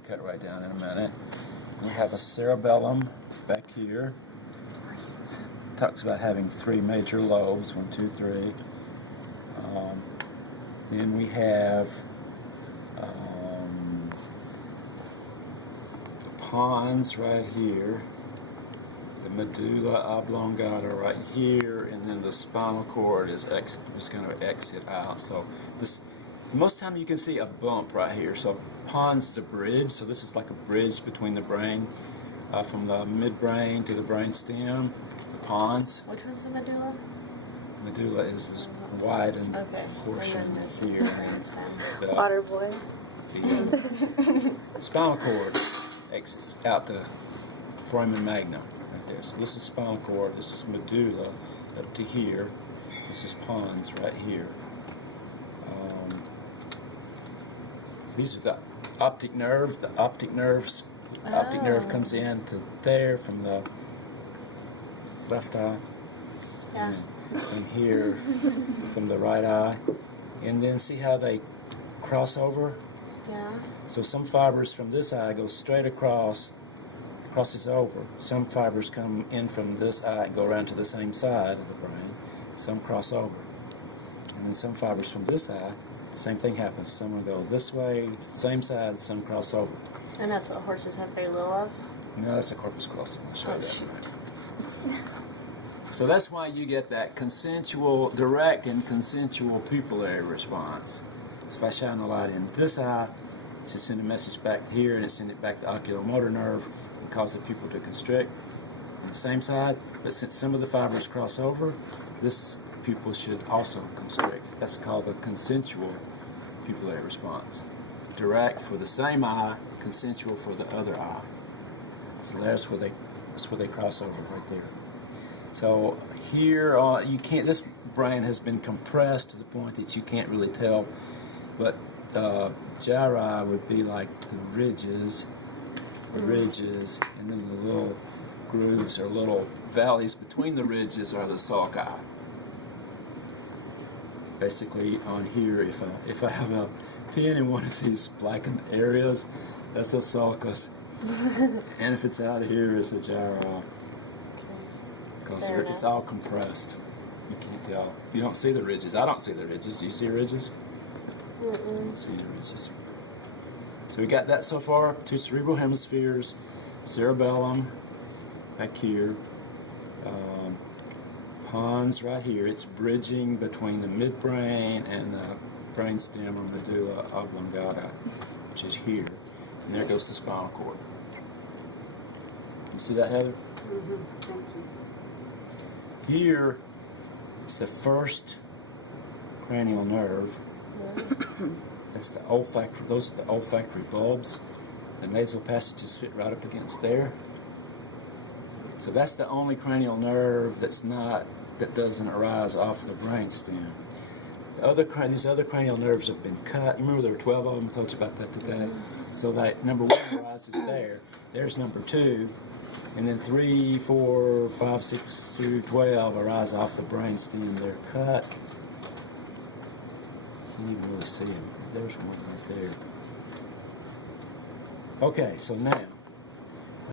going to cut right down in a minute. We have a cerebellum back here. It talks about having 3 major lobes, 1, 2, 3. Then we have the pons right here, the medulla oblongata right here, and then the spinal cord is just going to exit out. So this, most of the time you can see a bump right here. So pons is a bridge. So this is like a bridge between the brain, from the midbrain to the brain stem. The pons. Which one's the medulla? Medulla is this widened portion here. The, Water boy. the spinal cord exits out the foramen magnum right there. So this is spinal cord, this is medulla up to here, this is pons right here. So these are the optic nerve. The optic nerves. The optic nerve comes in to there from the left eye. Yeah. And here from the right eye. And then see how they cross over? Yeah. So some fibers from this eye go straight across, crosses over. Some fibers come in from this eye and go around to the same side of the brain. Some cross over. And then some fibers from this eye, the same thing happens. Some will go this way, same side, some cross over. And that's what horses have very little of? No, that's the corpus callosum. I'll show you that in a minute. So that's why you get that consensual, direct and consensual pupillary response. So if I shine a light in this eye, it's just send a message back here and it send it back to the oculomotor nerve and cause the pupil to constrict on the same side. But since some of the fibers cross over, this pupil should also constrict. That's called the consensual pupillary response. Direct for the same eye, consensual for the other eye. So that's where they cross over right there. So here, you can't. This brain has been compressed to the point that you can't really tell. But gyri would be like the ridges, and then the little grooves or little valleys between the ridges are the sulci. Basically, on here, if I have a pin in one of these blackened areas, that's a sulcus, and if it's out here, it's a gyri. Because it's all compressed. You can't tell. You don't see the ridges. I don't see the ridges. Do you see ridges? I don't see the ridges. So we got that so far. 2 cerebral hemispheres, cerebellum back here, pons right here. It's bridging between the midbrain and the brainstem or medulla oblongata, which is here. And there goes the spinal cord. You see that, Heather? Thank you. Here is the first cranial nerve. That's the olfactory. Those are the olfactory bulbs. The nasal passages fit right up against there. So that's the only cranial nerve that doesn't arise off the brainstem. These other cranial nerves have been cut. You remember there were 12 of them? I told you about that today. So that number 1 arises there. There's number 2. And then 3, 4, 5, 6 through 12 arise off the brainstem. They're cut. You can't even really see them. There's one right there. Okay, so now